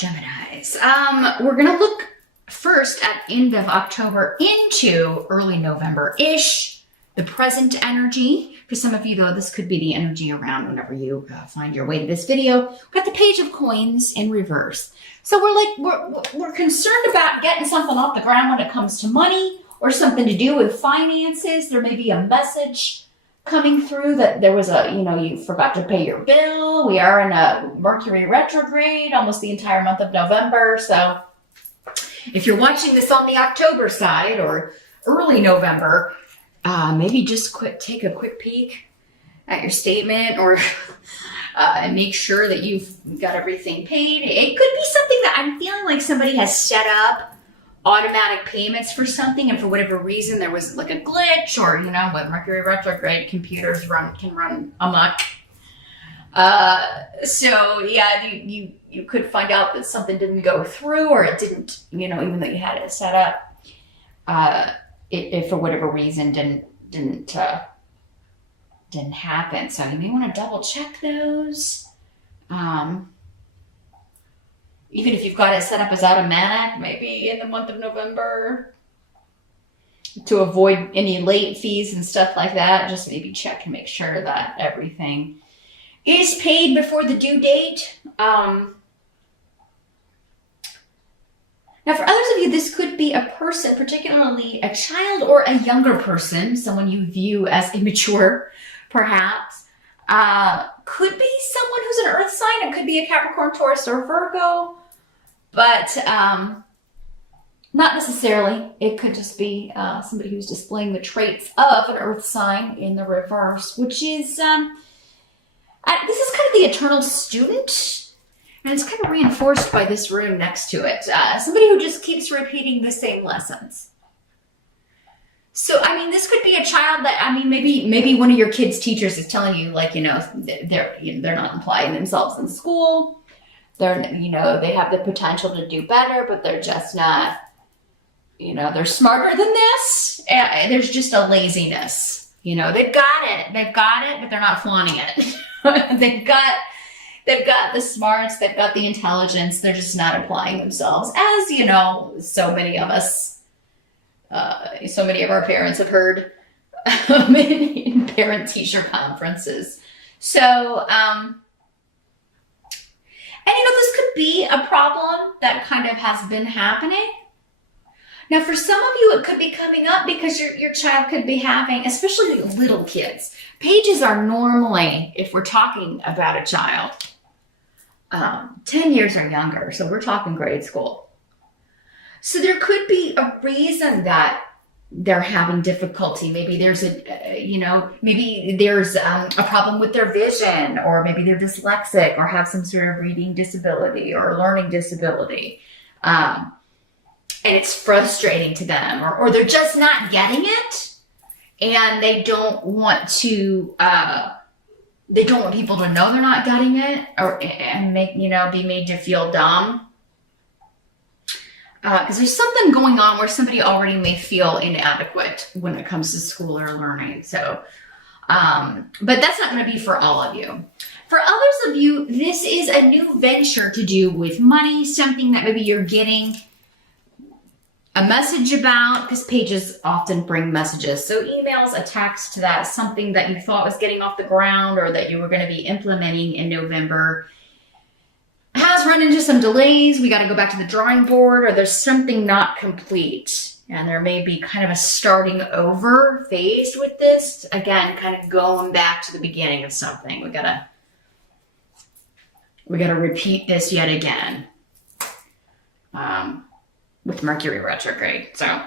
Geminis. We're going to look first at end of October into early November-ish, the present energy. For some of you, though, this could be the energy around whenever you find your way to this video. We've got the Page of Coins in reverse. So we're concerned about getting something off the ground when it comes to money or something to do with finances. There may be a message coming through that there was you forgot to pay your bill. We are in a Mercury retrograde almost the entire month of November. So if you're watching this on the October side or early November, maybe just take a quick peek at your statement or and make sure that you've got everything paid. It could be something that I'm feeling like somebody has set up automatic payments for something, and for whatever reason there was like a glitch, or with Mercury retrograde, computers can run amok. So yeah, you could find out that something didn't go through, or it didn't, even though you had it set up, it for whatever reason didn't happen. So you may want to double check those. Even if you've got it set up as automatic, maybe in the month of November, to avoid any late fees and stuff like that, just maybe check and make sure that everything is paid before the due date. Now, for others of you, this could be a person, particularly a child or a younger person, someone you view as immature, perhaps. Could be someone who's an earth sign. It could be a Capricorn, Taurus, or Virgo. But not necessarily. It could just be somebody who's displaying the traits of an earth sign in the reverse, which is, this is kind of the eternal student. And it's kind of reinforced by this rune next to it. Somebody who just keeps repeating the same lessons. So, this could be a child that, maybe one of your kids' teachers is telling you, they're not applying themselves in school. They have the potential to do better, but they're just not, they're smarter than this. And there's just a laziness. They've got it, but they're not flaunting it. They've got the smarts, they've got the intelligence, they're just not applying themselves. As, so many of us, so many of our parents have heard in parent-teacher conferences. So, and this could be a problem that kind of has been happening. Now, for some of you, it could be coming up because your child could be having, especially little kids. Pages are normally, if we're talking about a child, 10 years or younger. So we're talking grade school. So there could be a reason that they're having difficulty. Maybe there's a problem with their vision, or maybe they're dyslexic or have some sort of reading disability or learning disability. And it's frustrating to them, or they're just not getting it, and they don't want people to know they're not getting it, and be made to feel dumb. Because there's something going on where somebody already may feel inadequate when it comes to school or learning. So, but that's not going to be for all of you. For others of you, this is a new venture to do with money, something that maybe you're getting a message about, because pages often bring messages. So emails, a text, that something that you thought was getting off the ground or that you were going to be implementing in November has run into some delays. We got to go back to the drawing board, or there's something not complete. And there may be kind of a starting over phase with this. Again, kind of going back to the beginning of something. We gotta repeat this yet again. With Mercury retrograde. So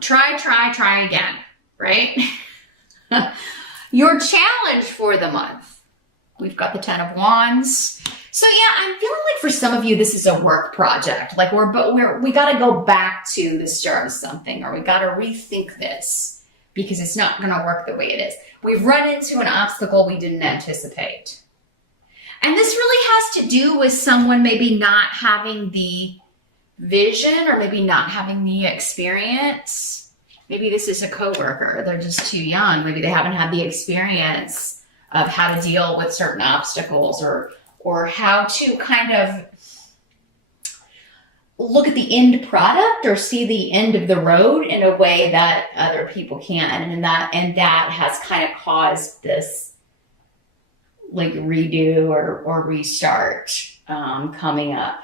try again, right? Your challenge for the month. We've got the 10 of Wands. So yeah, I'm feeling like for some of you, this is a work project. Like we got to go back to the start of something, or we got to rethink this because it's not going to work the way it is. We've run into an obstacle we didn't anticipate. And this really has to do with someone maybe not having the vision, or maybe not having the experience. Maybe this is a coworker. They're just too young. Maybe they haven't had the experience of how to deal with certain obstacles or or how to kind of look at the end product or see the end of the road in a way that other people can't. And that has kind of caused this like redo or restart coming up.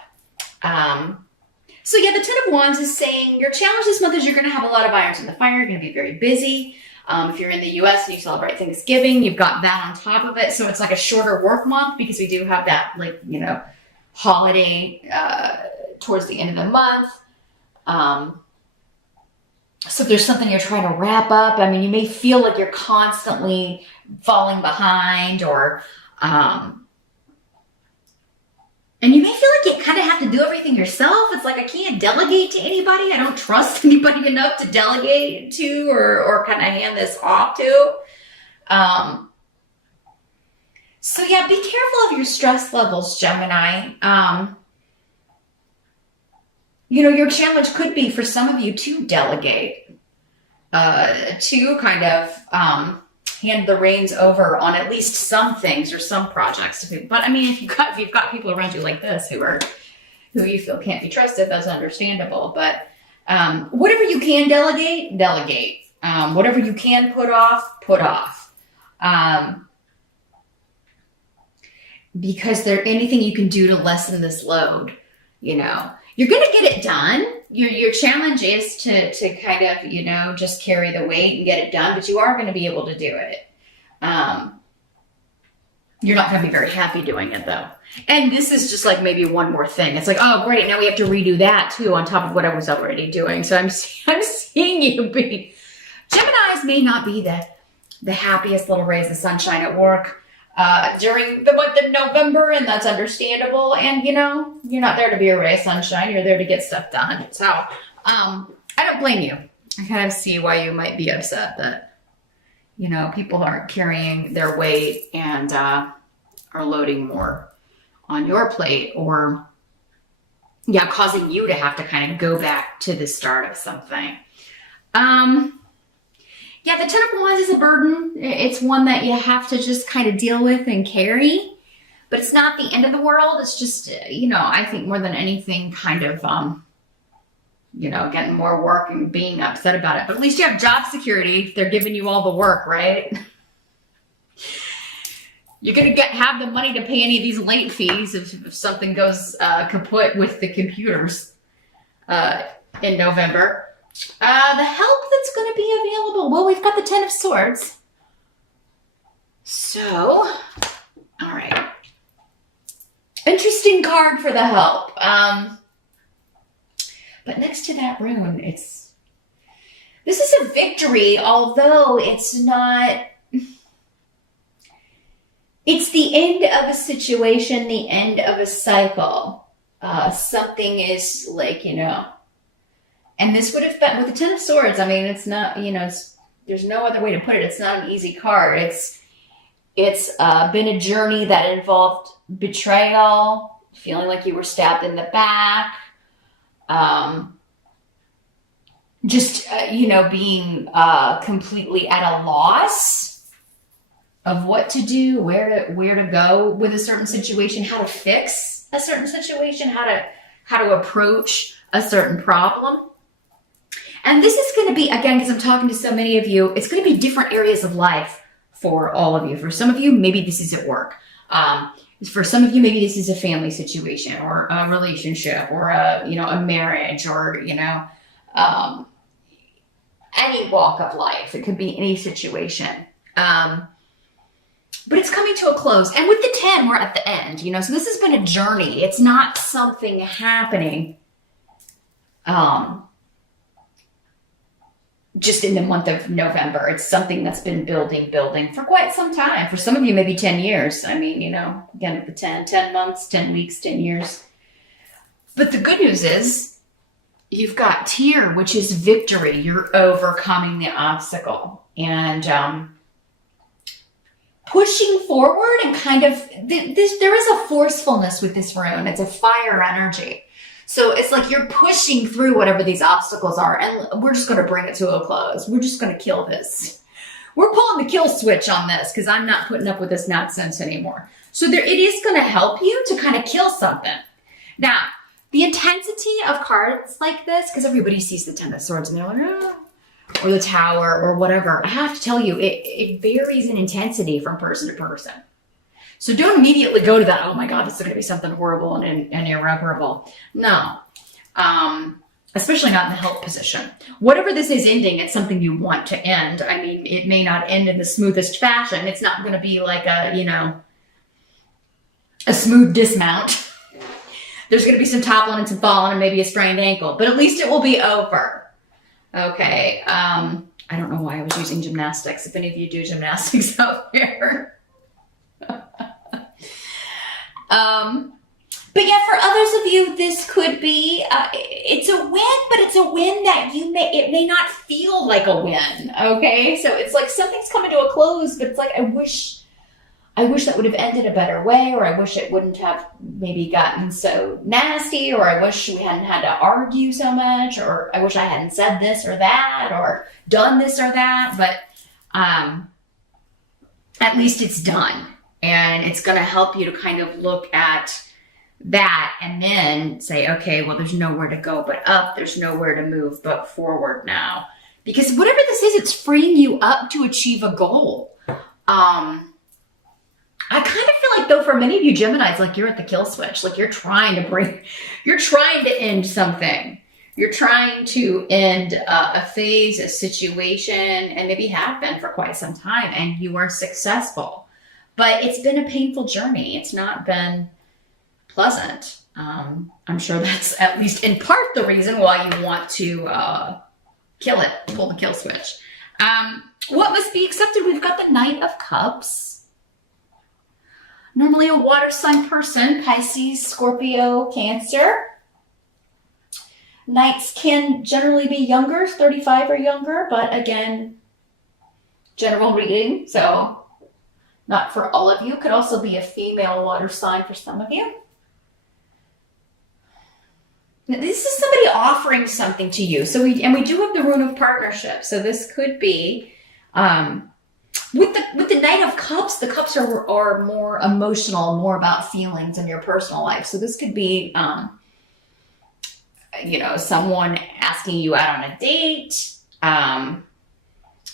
So yeah, the Ten of Wands is saying your challenge this month is you're going to have a lot of irons in the fire. You're going to be very busy. If you're in the US and you celebrate Thanksgiving, you've got that on top of it. So it's like a shorter work month because we do have that, like, you know, holiday towards the end of the month. So if there's something you're trying to wrap up, I mean, you may feel like you're constantly falling behind, or and you may feel like you kind of have to do everything yourself. It's like, I can't delegate to anybody. I don't trust anybody enough to delegate to or kind of hand this off to. So yeah, be careful of your stress levels, Gemini. You know, your challenge could be for some of you to delegate, to kind of hand the reins over on at least some things or some projects. But I mean, if you've got people around you like this who you feel can't be trusted, that's understandable. But whatever you can delegate, delegate. Whatever you can put off, put off. Because anything you can do to lessen this load, you know, you're going to get it done. Your challenge is to kind of, you know, just carry the weight and get it done, but you are going to be able to do it. You're not going to be very happy doing it though. And this is just like maybe one more thing. It's like, oh great, now we have to redo that too on top of what I was already doing. So I'm seeing you be, Geminis may not be the happiest little rays of sunshine at work during the month of November, and that's understandable. And you know, you're not there to be a ray of sunshine, you're there to get stuff done. So I don't blame you. I kind of see why you might be upset that, you know, people aren't carrying their weight and are loading more on your plate, or yeah, causing you to have to kind of go back to the start of something. Yeah, the Ten of Wands is a burden. It's one that you have to just kind of deal with and carry, but it's not the end of the world. It's just, you know, I think more than anything kind of, you know, getting more work and being upset about it. But at least you have job security. They're giving you all the work, right? You're going to have the money to pay any of these late fees if something goes kaput with the computers in November. The help that's going to be available. Well, we've got the Ten of Swords. So, all right. Interesting card for the help. But next to that rune, this is a victory, although it's not, it's the end of a situation, the end of a cycle. Something is like, you know, and this would have been with the Ten of Swords. I mean, it's not, you know, there's no other way to put it. It's not an easy card. It's been a journey that involved betrayal, feeling like you were stabbed in the back, you know, being completely at a loss of what to do, where to go with a certain situation, how to fix a certain situation, how to approach a certain problem. And this is going to be, again, because I'm talking to so many of you, it's going to be different areas of life for all of you. For some of you, maybe this is at work. For some of you, maybe this is a family situation or a relationship or a marriage or, you know, any walk of life. It could be any situation. But it's coming to a close. And with the 10, we're at the end, you know, so this has been a journey. It's not something happening just in the month of November. It's something that's been building for quite some time. For some of you, maybe 10 years. I mean, you know, again, with the 10 months, 10 weeks, 10 years. But the good news is you've got Tear, which is victory. You're overcoming the obstacle and pushing forward and kind of, there is a forcefulness with this rune. It's a fire energy. So it's like you're pushing through whatever these obstacles are, and we're just going to bring it to a close. We're just going to kill this. We're pulling the kill switch on this because I'm not putting up with this nonsense anymore. So it is going to help you to kind of kill something. Now, the intensity of cards like this, because everybody sees the Ten of Swords and they're like, oh, or the Tower or whatever. I have to tell you, it varies in intensity from person to person. So don't immediately go to that, oh my God, this is going to be something horrible and irreparable. No. Especially not in the help position. Whatever this is ending, it's something you want to end. I mean, it may not end in the smoothest fashion. It's not going to be like a smooth dismount. There's going to be some toppling and some falling and maybe a sprained ankle, but at least it will be over. Okay. I don't know why I was using gymnastics. If any of you do gymnastics out there. But yeah, for others of you, this could be, it's a win, but it's a win that it may not feel like a win. Okay. So it's like something's coming to a close, but it's like, I wish that would have ended a better way, or I wish it wouldn't have maybe gotten so nasty, or I wish we hadn't had to argue so much, or I wish I hadn't said this or that, or done this or that, but at least it's done. And it's going to help you to kind of look at that and then say, okay, well, there's nowhere to go but up. There's nowhere to move but forward now. Because whatever this is, it's freeing you up to achieve a goal. I kind of feel like, though, for many of you Geminis, like you're at the kill switch. Like you're trying to end something. You're trying to end a phase, a situation, and maybe have been for quite some time, and you are successful. But it's been a painful journey. It's not been pleasant. I'm sure that's at least in part the reason why you want to kill it, pull the kill switch. What must be accepted? We've got the Knight of Cups. Normally a water sign person, Pisces, Scorpio, Cancer. Knights can generally be younger, 35 or younger, but again, general reading, so not for all of you. Could also be a female water sign for some of you. This is somebody offering something to you. So we do have the Rune of Partnership. So this could be with the Knight of Cups. The cups are more emotional, more about feelings in your personal life. So this could be someone asking you out on a date,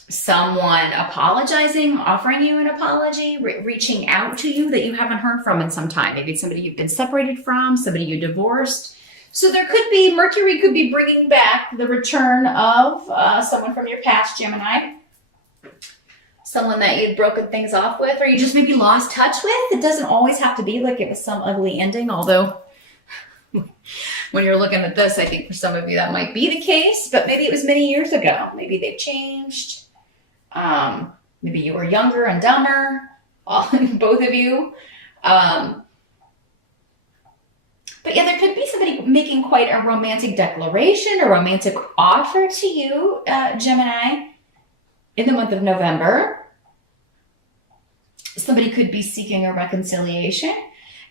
someone apologizing, offering you an apology, reaching out to you that you haven't heard from in some time. Maybe it's somebody you've been separated from, somebody you divorced. So there could be, Mercury could be bringing back the return of someone from your past, Gemini. Someone that you'd broken things off with, or you just maybe lost touch with. It doesn't always have to be like it was some ugly ending, although when you're looking at this, I think for some of you that might be the case, but maybe it was many years ago. Maybe they've changed. Maybe you were younger and dumber, both of you. But yeah, there could be somebody making quite a romantic declaration, a romantic offer to you, Gemini, in the month of November. Somebody could be seeking a reconciliation.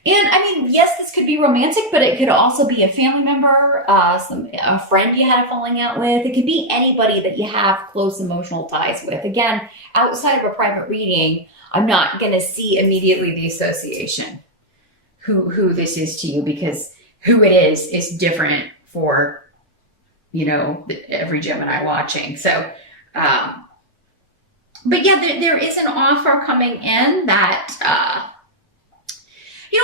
And I mean, yes, this could be romantic, but it could also be a family member, a friend you had a falling out with. It could be anybody that you have close emotional ties with. Again, outside of a private reading, I'm not going to see immediately the association, who this is to you, because who it is different for, every Gemini watching. So, but yeah, there is an offer coming in that,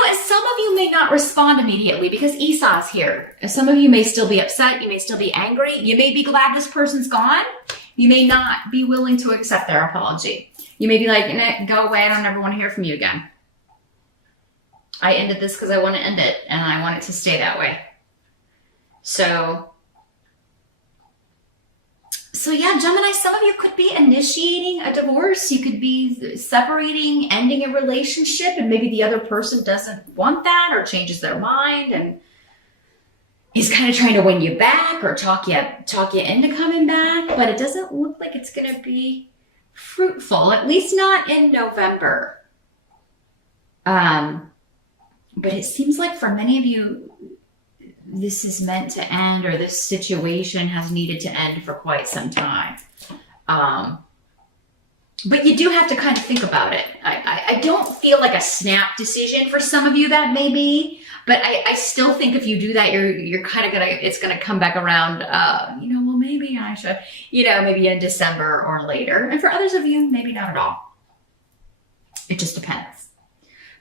as some of you may not respond immediately because Esau's here. Some of you may still be upset. You may still be angry. You may be glad this person's gone. You may not be willing to accept their apology. You may be like, go away. I don't ever want to hear from you again. I ended this because I want to end it, and I want it to stay that way. So yeah, Gemini, some of you could be initiating a divorce. You could be separating, ending a relationship, and maybe the other person doesn't want that or changes their mind and is kind of trying to win you back or talk you into coming back, but it doesn't look like it's going to be fruitful, at least not in November. But it seems like for many of you, this is meant to end, or this situation has needed to end for quite some time. But you do have to kind of think about it. I don't feel like a snap decision for some of you that may be, but I still think if you do that, you're kind of it's gonna come back around, well, maybe I should, maybe in December or later. And for others of you, maybe not at all. It just depends.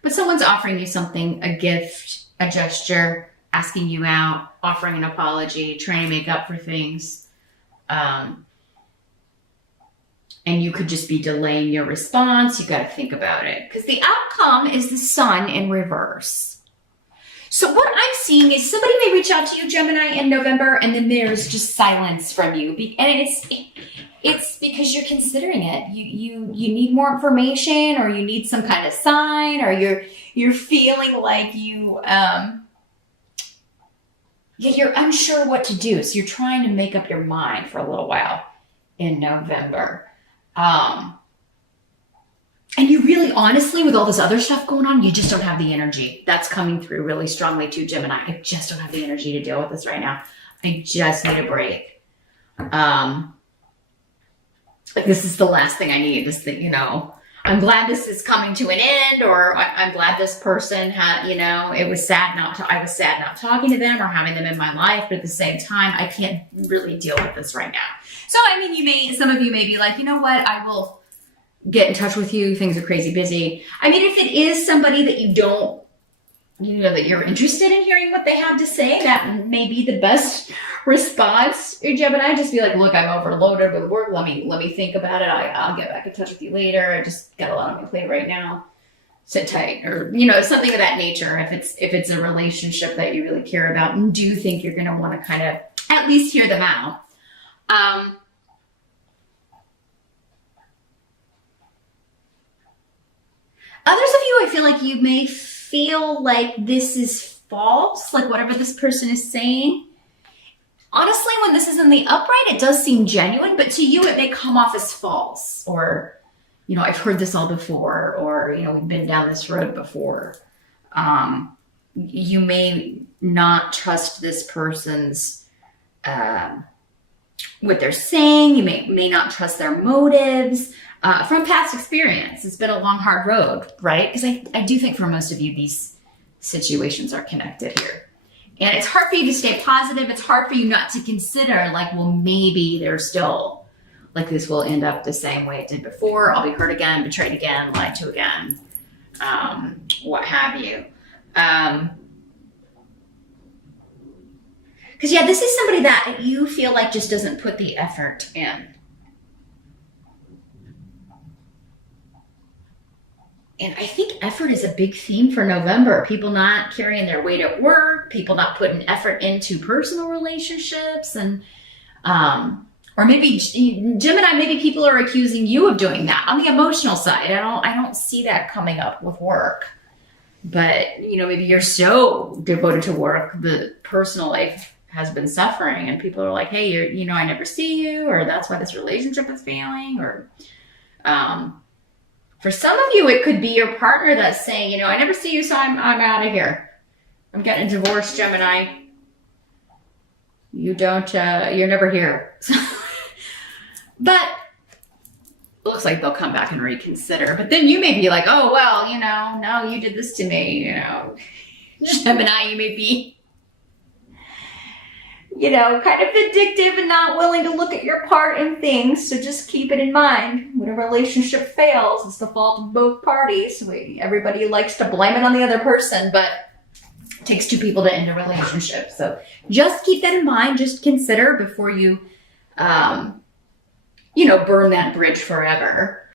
But someone's offering you something, a gift, a gesture, asking you out, offering an apology, trying to make up for things. And you could just be delaying your response. You got to think about it because the outcome is the sun in reverse. So what I'm seeing is somebody may reach out to you, Gemini, in November, and then there's just silence from you. And it's because you're considering it. You need more information, or you need some kind of sign, or you're feeling like you're unsure what to do. So you're trying to make up your mind for a little while in November. And you really, honestly, with all this other stuff going on, you just don't have the energy. That's coming through really strongly too, Gemini. I just don't have the energy to deal with this right now. I just need a break. Like this is the last thing I need. This thing, I'm glad this is coming to an end, or I'm glad this person had, I was sad not talking to them or having them in my life, but at the same time, I can't really deal with this right now. So, some of you may be like, you know what, I will get in touch with you. Things are crazy busy. If it is somebody that you don't, that you're interested in hearing what they have to say, that may be the best response, Gemini. Just be like, look, I'm overloaded with work. Let me think about it. I'll get back in touch with you later. I just got a lot on my plate right now. Sit tight, or something of that nature. If it's a relationship that you really care about and do think you're going to want to kind of at least hear them out. Others of you, I feel like you may feel like this is false, like whatever this person is saying. Honestly, when this is in the upright, it does seem genuine, but to you, it may come off as false, or, I've heard this all before, or, we've been down this road before. You may not trust this person's, what they're saying. You may not trust their motives. From past experience, it's been a long, hard road, right? Because I do think for most of you, these situations are connected here. And it's hard for you to stay positive. It's hard for you not to consider like, well, maybe there's still, like this will end up the same way it did before. I'll be hurt again, betrayed again, lied to again, what have you. Because this is somebody that you feel like just doesn't put the effort in. And I think effort is a big theme for November. People not carrying their weight at work, people not putting effort into personal relationships, and or maybe Gemini, maybe people are accusing you of doing that on the emotional side. I don't see that coming up with work. But maybe you're so devoted to work, the personal life has been suffering, and people are like, hey, I never see you, or that's why this relationship is failing, or for some of you, it could be your partner that's saying, I never see you, so I'm out of here. I'm getting a divorce, Gemini. You don't, you're never here. But it looks like they'll come back and reconsider. But then you may be like, oh, well, no, you did this to me, Gemini, you may be, kind of vindictive and not willing to look at your part in things. So just keep it in mind. When a relationship fails, it's the fault of both parties. Everybody likes to blame it on the other person, but it takes two people to end a relationship. So just keep that in mind. Just consider before you, burn that bridge forever.